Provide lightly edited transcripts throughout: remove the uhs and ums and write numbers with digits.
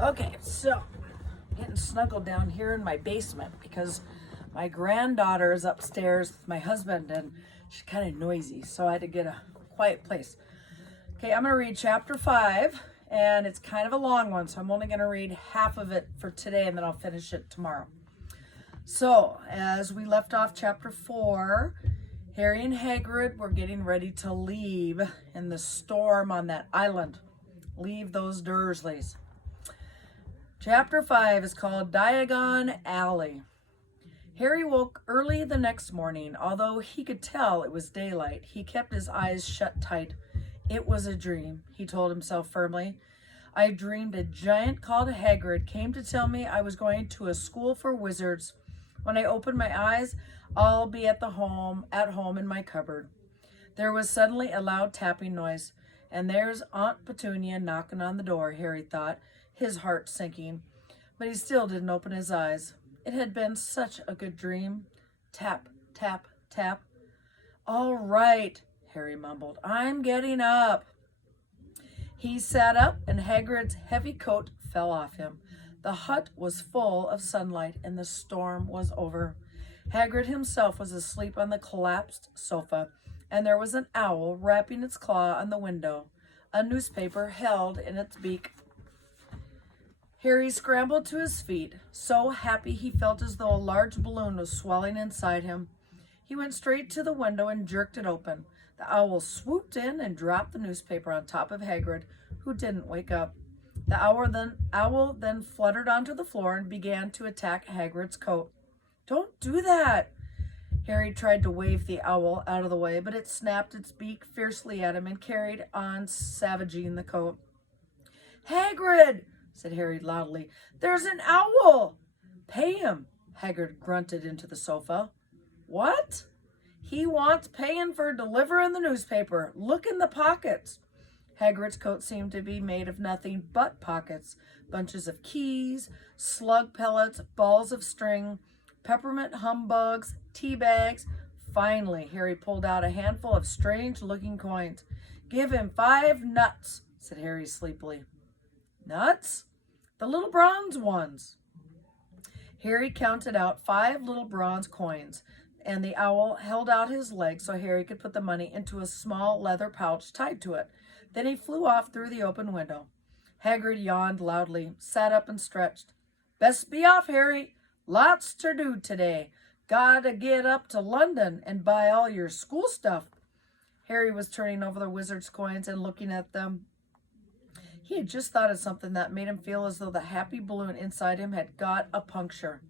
Okay, so getting snuggled down here in my basement because my granddaughter is upstairs with my husband and she's kind of noisy, so I had to get a quiet place. Okay, I'm going to read chapter 5, and it's kind of a long one, so I'm only going to read half of it for today and then I'll finish it tomorrow. So, as we left off chapter 4, Harry and Hagrid were getting ready to leave in the storm on that island. Leave those Dursleys. Chapter 5 is called Diagon Alley. Harry woke early the next morning. Although he could tell it was daylight, he kept his eyes shut tight. It was a dream, he told himself firmly. I dreamed a giant called Hagrid came to tell me I was going to a school for wizards. When I opened my eyes, I'll be at home in my cupboard. There was suddenly a loud tapping noise. And there's Aunt Petunia knocking on the door, Harry thought, his heart sinking. But he still didn't open his eyes. It had been such a good dream. Tap, tap, tap. All right, Harry mumbled. I'm getting up. He sat up, and Hagrid's heavy coat fell off him. The hut was full of sunlight, and the storm was over. Hagrid himself was asleep on the collapsed sofa, and there was an owl rapping its claw on the window, a newspaper held in its beak. Harry scrambled to his feet, so happy he felt as though a large balloon was swelling inside him. He went straight to the window and jerked it open. The owl swooped in and dropped the newspaper on top of Hagrid, who didn't wake up. The owl then fluttered onto the floor and began to attack Hagrid's coat. Don't do that! Harry tried to wave the owl out of the way, but it snapped its beak fiercely at him and carried on savaging the coat. Hagrid, said Harry loudly, there's an owl! Pay him, Hagrid grunted into the sofa. What? He wants paying for delivering the newspaper. Look in the pockets. Hagrid's coat seemed to be made of nothing but pockets. Bunches of keys, slug pellets, balls of string, peppermint humbugs, tea bags. Finally, Harry pulled out a handful of strange-looking coins. Give him 5 nuts, said Harry sleepily. Nuts? The little bronze ones. Harry counted out 5 little bronze coins, and the owl held out his leg so Harry could put the money into a small leather pouch tied to it. Then he flew off through the open window. Hagrid yawned loudly, sat up and stretched. Best be off, Harry. Lots to do today. Gotta get up to London and buy all your school stuff. Harry was turning over the wizard's coins and looking at them. He had just thought of something that made him feel as though the happy balloon inside him had got a puncture.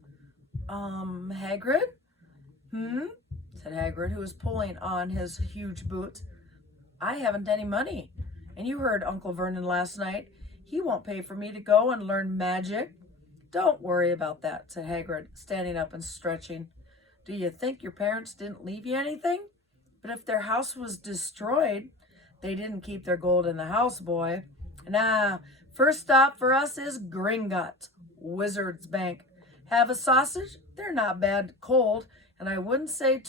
Hagrid? Said Hagrid, who was pulling on his huge boots. I haven't any money. And you heard Uncle Vernon last night. He won't pay for me to go and learn magic. Don't worry about that, said Hagrid, standing up and stretching. Do you think your parents didn't leave you anything? But if their house was destroyed, they didn't keep their gold in the house, boy. Nah, first stop for us is Gringotts, Wizard's Bank. Have a sausage? They're not bad cold, and I wouldn't say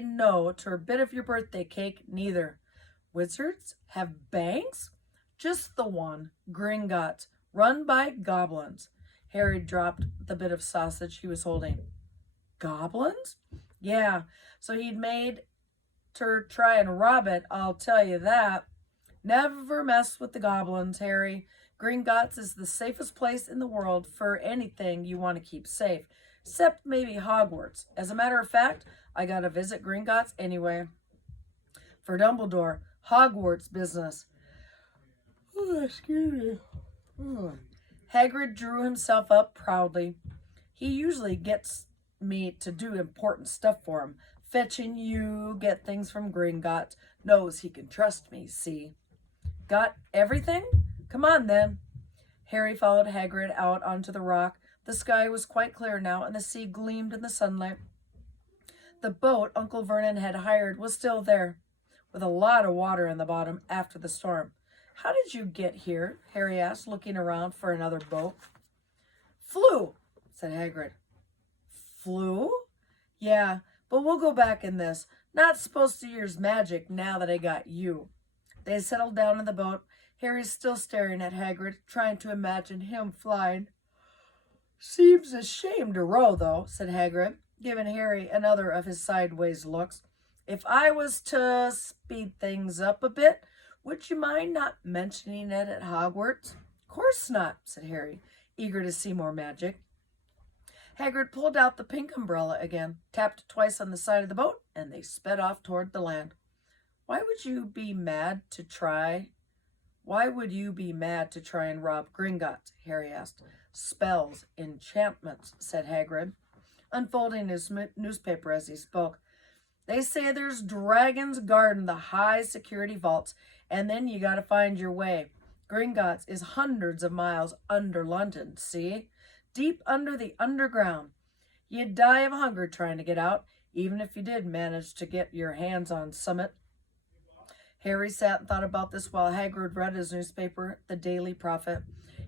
no to a bit of your birthday cake, neither. Wizards have banks? Just the one, Gringotts, run by goblins. Harry dropped the bit of sausage he was holding. Goblins? Yeah, so he'd made to try and rob it, I'll tell you that. Never mess with the goblins, Harry. Gringotts is the safest place in the world for anything you want to keep safe, except maybe Hogwarts. As a matter of fact, I got to visit Gringotts anyway. For Dumbledore, Hogwarts business. Excuse me. Hagrid drew himself up proudly. He usually gets me to do important stuff for him. Fetching you, get things from Gringotts. Knows he can trust me, see? Got everything? Come on, then. Harry followed Hagrid out onto the rock. The sky was quite clear now, and the sea gleamed in the sunlight. The boat Uncle Vernon had hired was still there, with a lot of water in the bottom after the storm. How did you get here? Harry asked, looking around for another boat. Flew, said Hagrid. Flew? Yeah, but we'll go back in this. Not supposed to use magic now that I got you. They settled down in the boat. Harry's still staring at Hagrid, trying to imagine him flying. Seems a shame to row, though, said Hagrid, giving Harry another of his sideways looks. If I was to speed things up a bit, would you mind not mentioning it at Hogwarts? Of course not, said Harry, eager to see more magic. Hagrid pulled out the pink umbrella again, tapped it twice on the side of the boat, and they sped off toward the land. Why would you be mad to try and rob Gringotts? Harry asked. Spells, enchantments, said Hagrid, unfolding his newspaper as he spoke. They say there's dragons guarding the high security vaults, and then you gotta find your way. Gringotts is hundreds of miles under London, see? Deep under the underground. You'd die of hunger trying to get out, even if you did manage to get your hands on summit. Harry sat and thought about this while Hagrid read his newspaper, The Daily Prophet.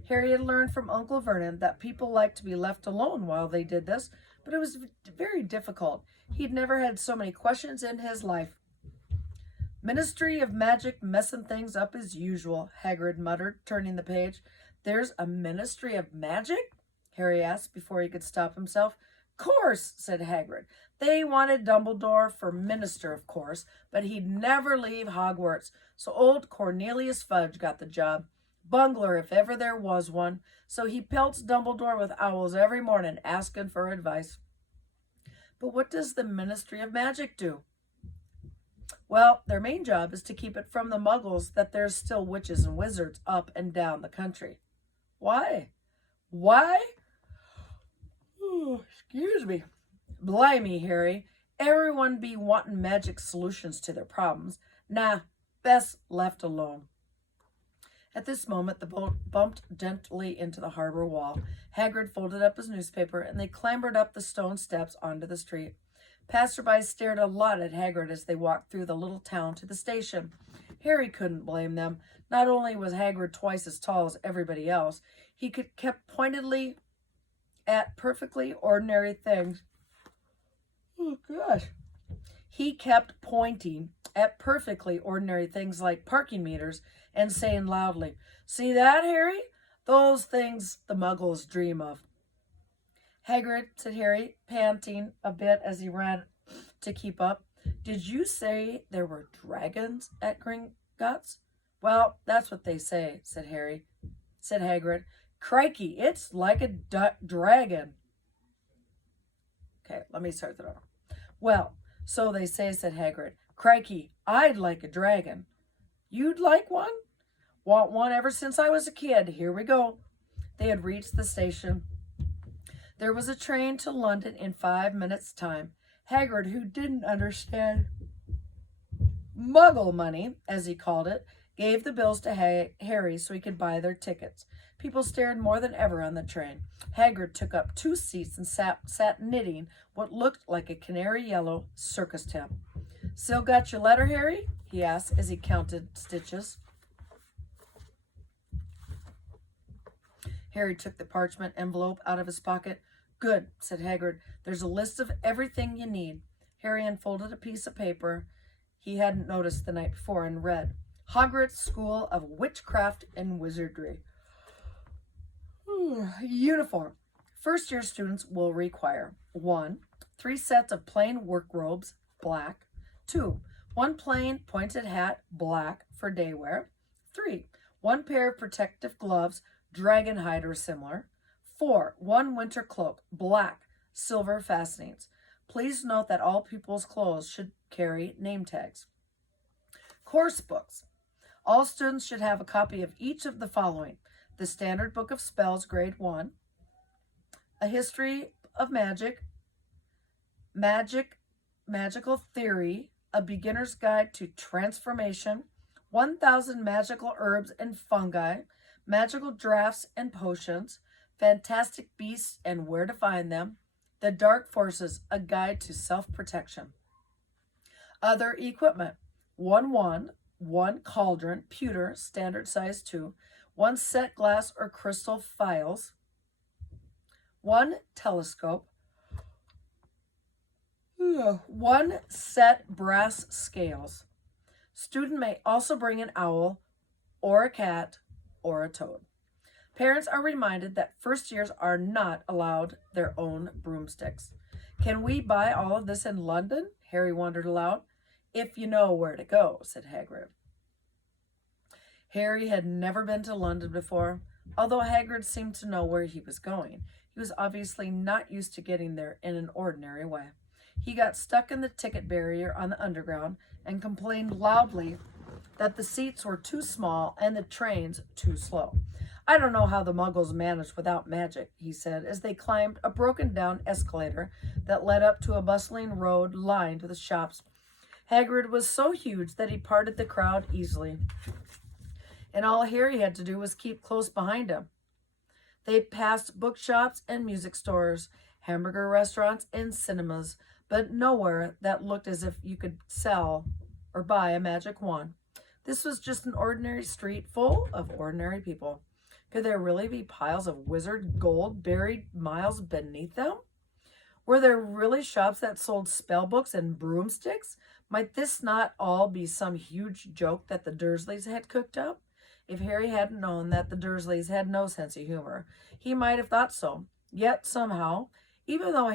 Harry had learned from Uncle Vernon that people liked to be left alone while they did this, but it was very difficult. He'd never had so many questions in his life. Ministry of Magic messing things up as usual, Hagrid muttered, turning the page. There's a Ministry of Magic? Harry asked before he could stop himself. Course, said Hagrid. They wanted Dumbledore for minister, of course, but he'd never leave Hogwarts, so old Cornelius Fudge got the job. Bungler, if ever there was one, so he pelts Dumbledore with owls every morning asking for advice. But what does the Ministry of Magic do? Well, their main job is to keep it from the muggles that there's still witches and wizards up and down the country. Why? Excuse me. Blimey, Harry. Everyone be wanting magic solutions to their problems. Nah, best left alone. At this moment, the boat bumped gently into the harbor wall. Hagrid folded up his newspaper, and they clambered up the stone steps onto the street. Passersby stared a lot at Hagrid as they walked through the little town to the station. Harry couldn't blame them. Not only was Hagrid twice as tall as everybody else, he kept pointedly at perfectly ordinary things. Oh, gosh. He kept pointing at perfectly ordinary things like parking meters and saying loudly, See that, Harry? Those things the muggles dream of. Hagrid, said Harry, panting a bit as he ran to keep up. Did you say there were dragons at Gringotts? Well, that's what they say, said Hagrid. Crikey, it's like a dragon. Okay, let me start that over. Well, so they say, said Hagrid. Crikey, I'd like a dragon. You'd like one? Want one ever since I was a kid. Here we go. They had reached the station. There was a train to London in 5 minutes' time. Hagrid, who didn't understand muggle money, as he called it, gave the bills to Harry so he could buy their tickets. People stared more than ever on the train. Hagrid took up 2 seats and sat knitting what looked like a canary yellow circus tent. Still got your letter, Harry? He asked as he counted stitches. Harry took the parchment envelope out of his pocket. Good, said Hagrid. There's a list of everything you need. Harry unfolded a piece of paper he hadn't noticed the night before and read, Hogwarts School of Witchcraft and Wizardry. Uniform. First-year students will require 1. 3 sets of plain work robes, black. 2. 1 plain pointed hat, black, for day wear. 3. 1 pair of protective gloves, dragon hide or similar. 4. 1 winter cloak, black, silver fastenings. Please note that all pupils' clothes should carry name tags. Course books. All students should have a copy of each of the following: the Standard Book of Spells, Grade 1, A History of Magical Theory, A Beginner's Guide to Transformation, 1,000 Magical Herbs and Fungi, Magical Drafts and Potions, Fantastic Beasts and Where to Find Them, The Dark Forces, A Guide to Self-Protection. Other equipment: 1 wand, 1 cauldron, pewter, standard size 2, 1 set glass or crystal phials, 1 telescope, 1 set brass scales. Student may also bring an owl or a cat, or a toad. Parents are reminded that first years are not allowed their own broomsticks. Can we buy all of this in London? Harry wondered aloud. If you know where to go, said Hagrid. Harry had never been to London before, although Hagrid seemed to know where he was going. He was obviously not used to getting there in an ordinary way. He got stuck in the ticket barrier on the Underground and complained loudly that the seats were too small and the trains too slow. I don't know how the Muggles managed without magic, he said, as they climbed a broken-down escalator that led up to a bustling road lined with shops. Hagrid was so huge that he parted the crowd easily, and all Harry had to do was keep close behind him. They passed bookshops and music stores, hamburger restaurants and cinemas, but nowhere that looked as if you could sell or buy a magic wand. This was just an ordinary street full of ordinary people. Could there really be piles of wizard gold buried miles beneath them? Were there really shops that sold spell books and broomsticks? Might this not all be some huge joke that the Dursleys had cooked up? If Harry hadn't known that the Dursleys had no sense of humor, he might have thought so. Yet somehow, even though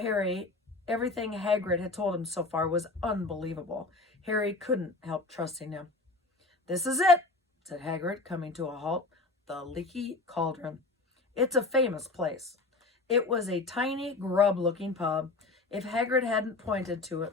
everything Hagrid had told him so far was unbelievable, Harry couldn't help trusting him. This is it, said Hagrid, coming to a halt. The Leaky Cauldron. It's a famous place. It was a tiny, grub-looking pub. If Hagrid hadn't pointed to it,